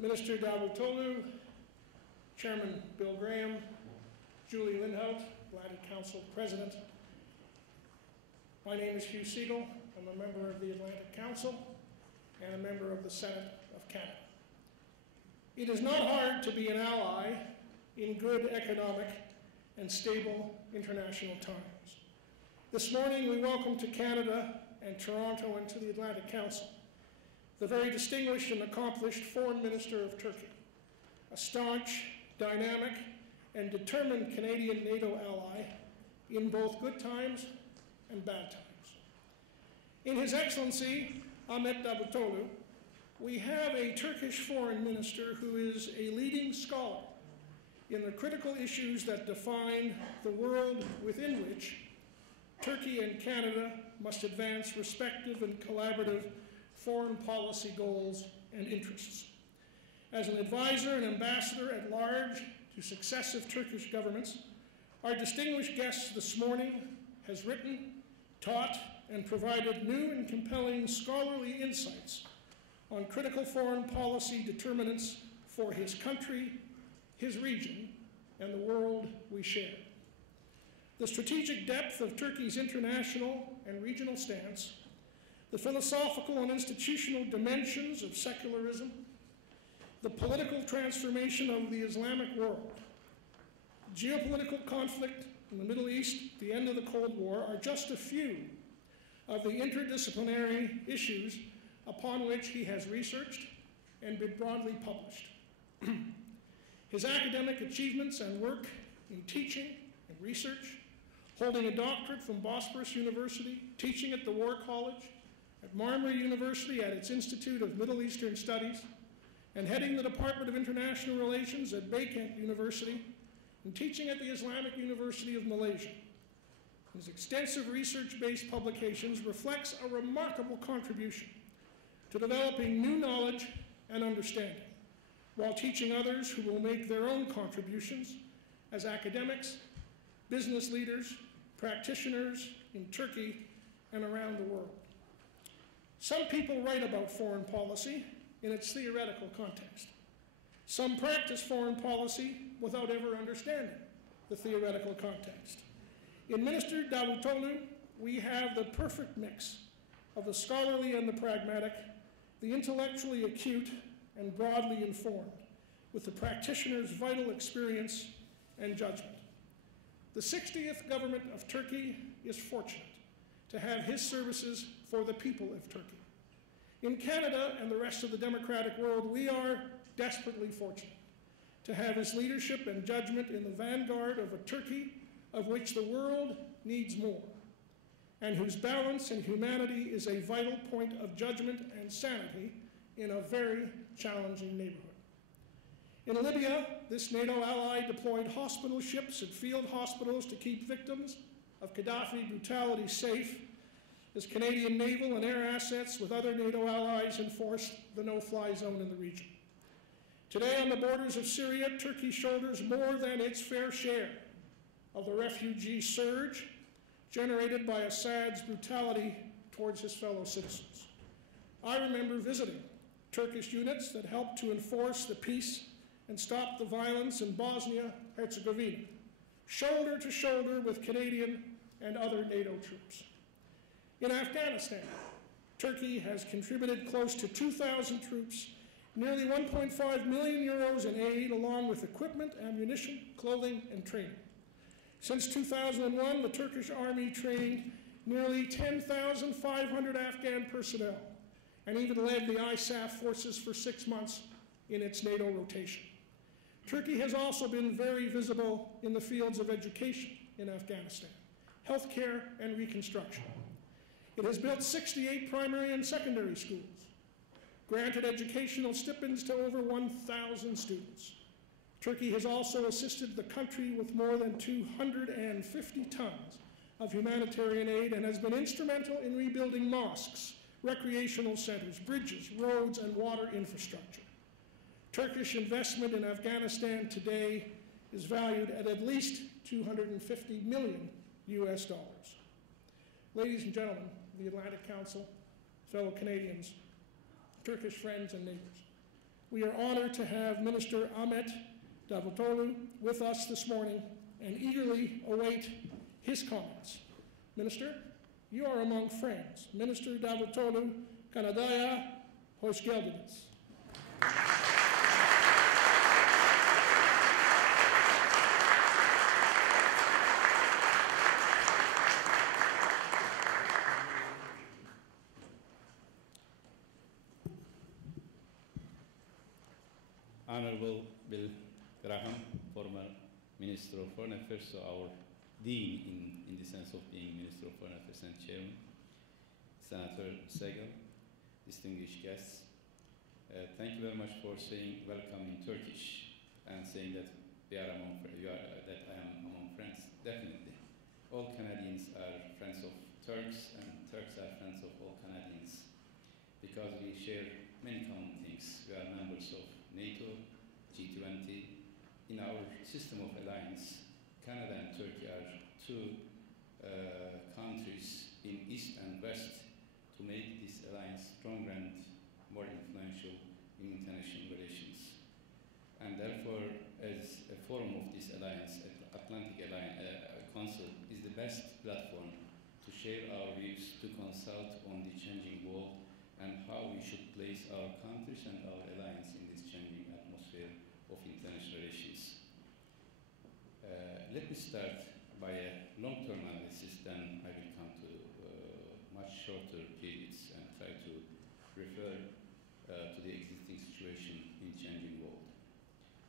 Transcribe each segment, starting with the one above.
Minister Davutoğlu, Chairman Bill Graham, Julie Lindhout, Atlantic Council President. My name is Hugh Siegel. I'm a member of the Atlantic Council and a member of the Senate of Canada. It is not hard to be an ally in good economic and stable international times. This morning we welcome to Canada and Toronto and to the Atlantic Council the very distinguished and accomplished Foreign Minister of Turkey, a staunch, dynamic, and determined Canadian NATO ally in both good times and bad times. In His Excellency Ahmet Davutoğlu, we have a Turkish foreign minister who is a leading scholar in the critical issues that define the world within which Turkey and Canada must advance respective and collaborative foreign policy goals and interests. As an advisor and ambassador at large to successive Turkish governments, our distinguished guest this morning has written, taught, and provided new and compelling scholarly insights on critical foreign policy determinants for his country, his region, and the world we share. The strategic depth of Turkey's international and regional stance, the philosophical and institutional dimensions of secularism, the political transformation of the Islamic world, geopolitical conflict in the Middle East, the end of the Cold War, are just a few of the interdisciplinary issues upon which he has researched and been broadly published. His academic achievements and work in teaching and research, holding a doctorate from Bosporus University, teaching at the War College, at Marmara University at its Institute of Middle Eastern Studies, and heading the Department of International Relations at Beykent University, and teaching at the Islamic University of Malaysia. His extensive research-based publications reflects a remarkable contribution to developing new knowledge and understanding, while teaching others who will make their own contributions as academics, business leaders, practitioners in Turkey and around the world. Some people write about foreign policy in its theoretical context. Some practice foreign policy without ever understanding the theoretical context. In Minister Davutoğlu, we have the perfect mix of the scholarly and the pragmatic, the intellectually acute and broadly informed, with the practitioner's vital experience and judgment. The 60th government of Turkey is fortunate to have his services for the people of Turkey. In Canada and the rest of the democratic world, we are desperately fortunate to have his leadership and judgment in the vanguard of a Turkey of which the world needs more, and whose balance and humanity is a vital point of judgment and sanity in a very challenging neighborhood. In Libya, this NATO ally deployed hospital ships and field hospitals to keep victims of Gaddafi brutality safe, as Canadian naval and air assets with other NATO allies enforced the no-fly zone in the region. Today, on the borders of Syria, Turkey shoulders more than its fair share of the refugee surge generated by Assad's brutality towards his fellow citizens. I remember visiting Turkish units that helped to enforce the peace and stop the violence in Bosnia-Herzegovina, shoulder to shoulder with Canadian and other NATO troops. In Afghanistan, Turkey has contributed close to 2,000 troops, nearly 1.5 million euros in aid, along with equipment, ammunition, clothing, and training. Since 2001, the Turkish army trained nearly 10,500 Afghan personnel and even led the ISAF forces for 6 months in its NATO rotation. Turkey has also been very visible in the fields of education in Afghanistan, healthcare, and reconstruction. It has built 68 primary and secondary schools, granted educational stipends to over 1,000 students. Turkey has also assisted the country with more than 250 tons of humanitarian aid and has been instrumental in rebuilding mosques, recreational centers, bridges, roads, and water infrastructure. Turkish investment in Afghanistan today is valued at least 250 million US dollars. Ladies and gentlemen of the Atlantic Council, fellow Canadians, Turkish friends and neighbors, We are honored to have Minister Ahmet Davutoğlu with us this morning and eagerly await his comments. Minister, you are among friends. Minister Davutoğlu, Kanada'ya hoş geldiniz. Honorable Bill Graham, former Minister of Foreign Affairs, so our dean in the sense of being Minister of Foreign Affairs and Chairman, Senator Segal, distinguished guests, thank you very much for saying welcome in Turkish and saying that that I am among friends. Definitely, all Canadians are friends of Turks, and Turks are friends of all Canadians because we share many common things. We are members of NATO, G20. In our system of alliance, Canada and Turkey are two countries in East and West to make this alliance stronger and more influential in international relations. And therefore, as a forum of this alliance, Atlantic Council is the best platform to share our views, to consult on the changing world and how we should place our countries and our alliance in this changing atmosphere of international relations. Let me start by a long-term analysis, then I will come to much shorter periods and try to refer to the existing situation in changing world.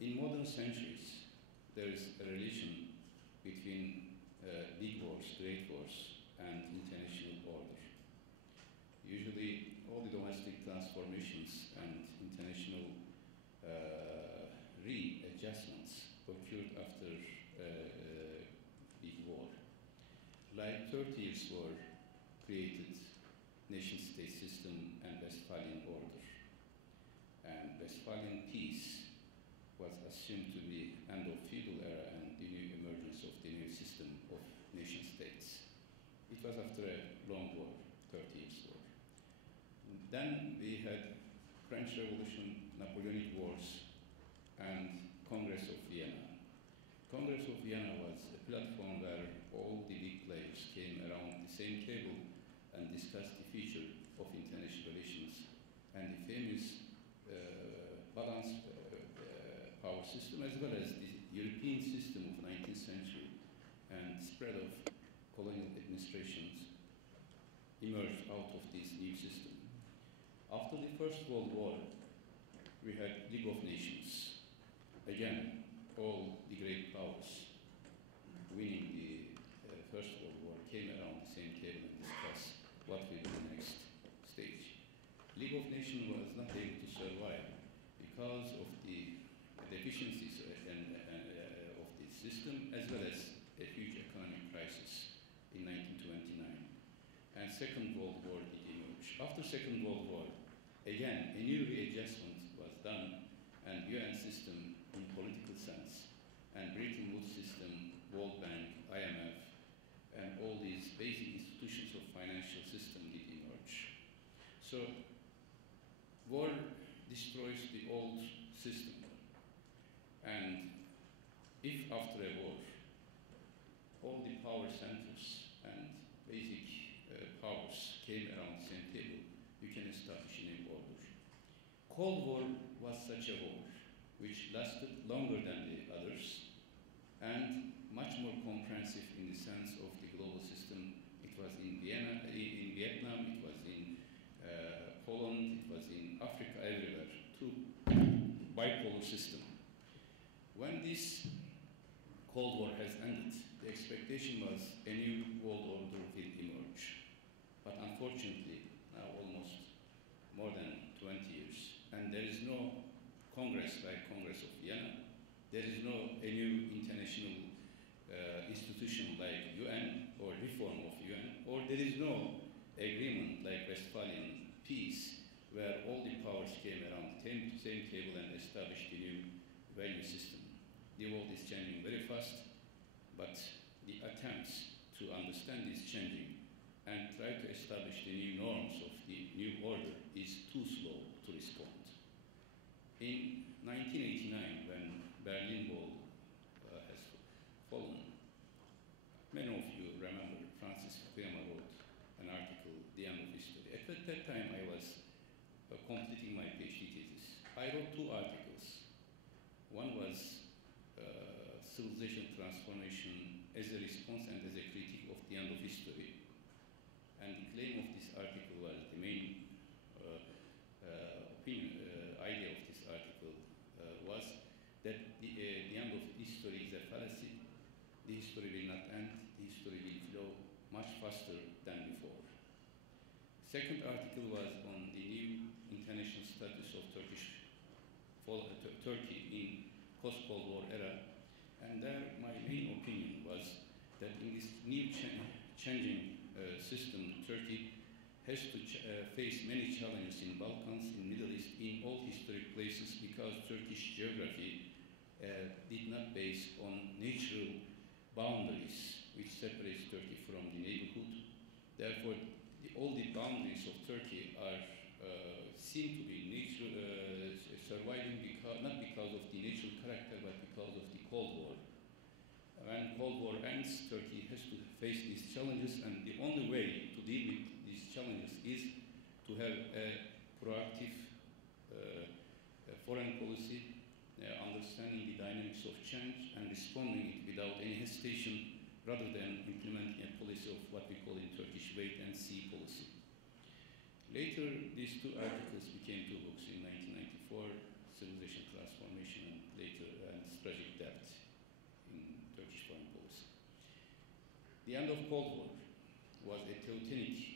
In modern centuries, there is a relation between big wars, great wars, and international order. Usually, all the domestic transformations and international readjustments occurred after big war. Like 30 Years' War created nation-state system and Westphalian order. And Westphalian peace was assumed to be end of feudal era and the new emergence of the new system of nation-states. It was after a long war, 30 Years' War. Then we had French Revolution, Napoleonic Wars, and Congress of Vienna. Congress of Vienna was a platform where all the big players came around the same table and discussed the future of international relations and the famous balanced power system, as well as the European system of 19th century and spread of colonial administrations emerged out of this new system. After the First World War, we had League of Nations. Again, all the great powers winning the First World War came around the same table and discussed what will be the next stage. League of Nations was not able to survive because of the deficiencies of the system, as well as a huge economic crisis in 1929. And Second World War did emerge. After Second World War, again, a new readjustment was done, and UN system in political sense, and Bretton Woods system, World Bank, IMF, and all these basic institutions of financial system did emerge. So, war destroys the old system. And if after a war, all the power centers and basic powers came around the same table, you can establish a new order. Cold War was such a war, which lasted longer than the others, and much more comprehensive in the sense of the global system. It was in Vienna, in Vietnam, it was in Poland, it was in Africa, everywhere, two bipolar system. When this Cold War has ended, the expectation was a new world order will emerge. But unfortunately, now almost more than 20 years, and there is no Congress like Congress of Vienna. There is no a new international institution like UN or reform of UN, or there is no agreement like Westphalian peace, where all the powers came around the same table and established a new value system. The world is changing very fast, but the attempts to understand this changing and try to establish the new norms of the new order is too slow to respond. In 1989, when Berlin Wall has fallen, many of you remember Francis Fukuyama wrote an article, The End of History. At that time, I was completing my PhD thesis. I wrote two articles. One was civilization transformation as a response and as a critique of the end of history. And the claim of this article was, the main idea of this article was that the end of history is a fallacy. The history will not end. The history will flow much faster than before. Second article was on the new international status of Turkey in post-Cold War era. And there my main opinion was that in this new changing system, Turkey has to face many challenges in Balkans, in Middle East, in all historic places, because Turkish geography did not base on natural boundaries which separates Turkey from the neighborhood. Therefore, all the boundaries of Turkey are seem to be surviving not because of the natural character, but because of the Cold War. When Cold War ends, Turkey has to face these challenges, and the only way to deal with these challenges is to have a proactive foreign policy, understanding the dynamics of change and responding it without any hesitation, rather than implementing a policy of what we call in Turkish wait-and-see policy. Later, these two articles became two books in 1994, Civilization Transformation, and later Strategic Debt in Turkish Foreign Policy. The end of Cold War was a Teutonic